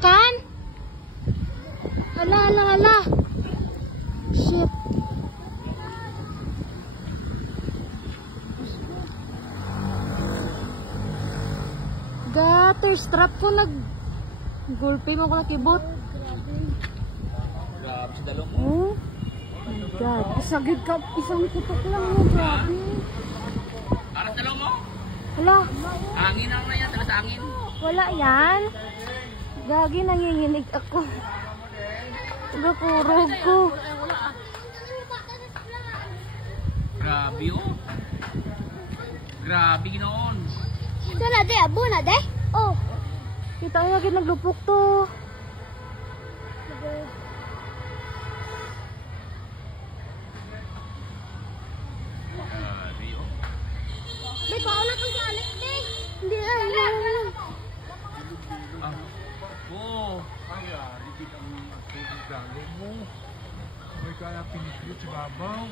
Kan? Hala, hala, hala. Shit. Gater, strap ko gulpi mo ko na kibot. Grabe sa dalong mo. Oh my God. Isagid ka, isang kutok lang mo. Grabe. Para sa dalong mo? Hala. Hangin lang na yan, talas hangin. Wala yan. Gagi, nanginginig ako. Nakurog ko. Grabe oh. Grabe ginoon. Ito na de, abo na de. Oh. Kita nyo lagi naglupok to. Grabe oh. Be, paula pang anak de. Hindi na. Ah. Oh. Ay, ribig ang tubig dalo mo. May kaya piniplit sa babaw.